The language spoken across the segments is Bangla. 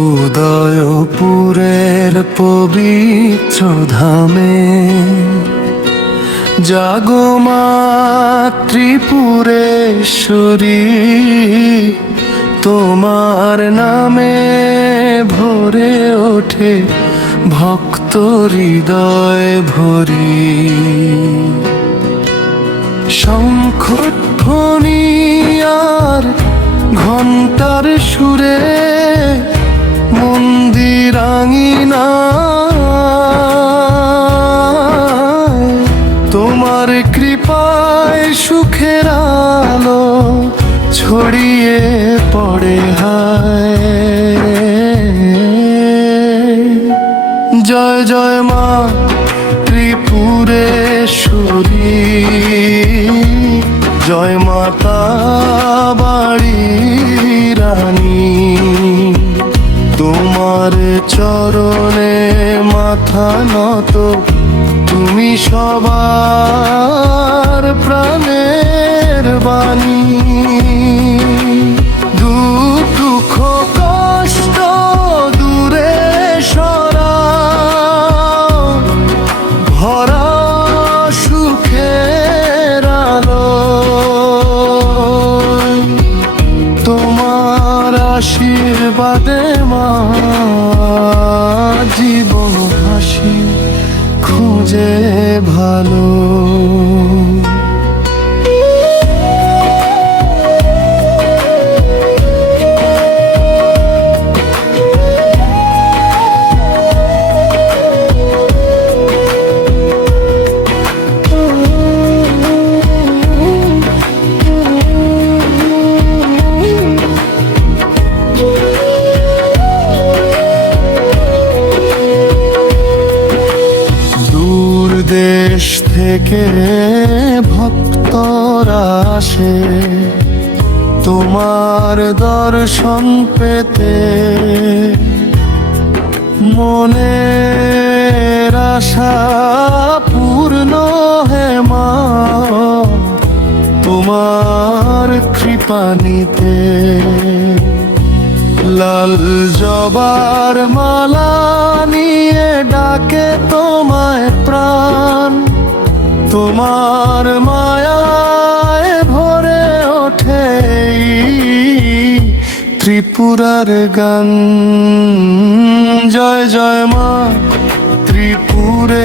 উদয়পুরের পবিত্র ধামে জাগো মা ত্রিপুরেশ্বরী, তোমার নামে ভরে ওঠে ভক্ত হৃদয় ভরি। শঙ্খধ্বনি আর ঘণ্টার সুরে মন্দির আঙিনায় তোমার কৃপায় সুখের আলো ছড়িয়ে পড়ে হায়। জয় জয় মা ত্রিপুরেশ্বরী, জয় মাতা বাড়ি রানী, তোমার চরণে মাথা নত, তুমি সবার প্রাণের বাণী। দুঃখ কষ্ট দূরে সরাও, ভরা সুখের আলো, তোমার আশীর্বাদে মা জীবন হাসি খুঁজে ভালো। দেশ থেকে ভক্তরা আসে তোমার দর্শন পেতে, মনের আশা পূর্ণ হে মা তোমার কৃপা নিতে। লাল জবার মালা নিয়ে ডাকে তোমায় প্রাণ, তোমার মায়ায় ভরে ওঠে ত্রিপুরার গান। জয় জয় মা ত্রিপুরেশ্বরী,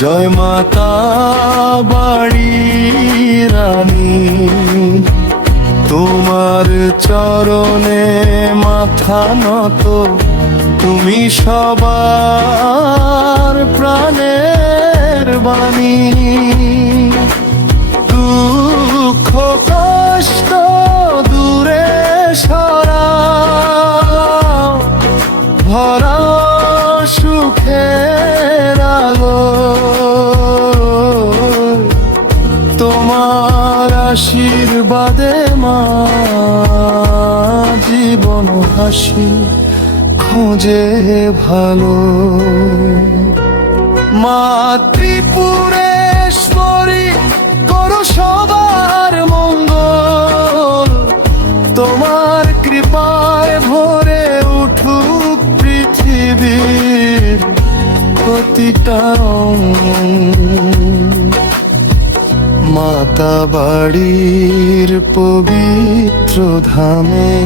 জয় মাতা বাড়ি রানী, তোমার চরণে মাথা নত, তুমি সবার প্রাণের বাণী। দুঃখ কষ্ট দূরে সরাও, ভরা সুখের আলো, তোমার আশীর্বাদে মা জীবন হাসি খুঁজে ভালো। মা ত্রিপুরেশ্বরী করো সবার মঙ্গল, তোমার কৃপায় ভরে উঠুক পৃথিবীর প্রতিটা মাতা বাড়ির পবিত্র ধামে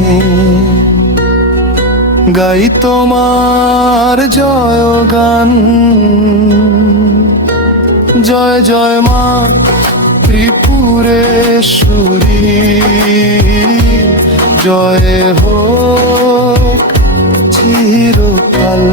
গাই তোমার জয় গান। জয় জয় মা ত্রিপুরেশ্বরী, জয় হোক চিরকাল।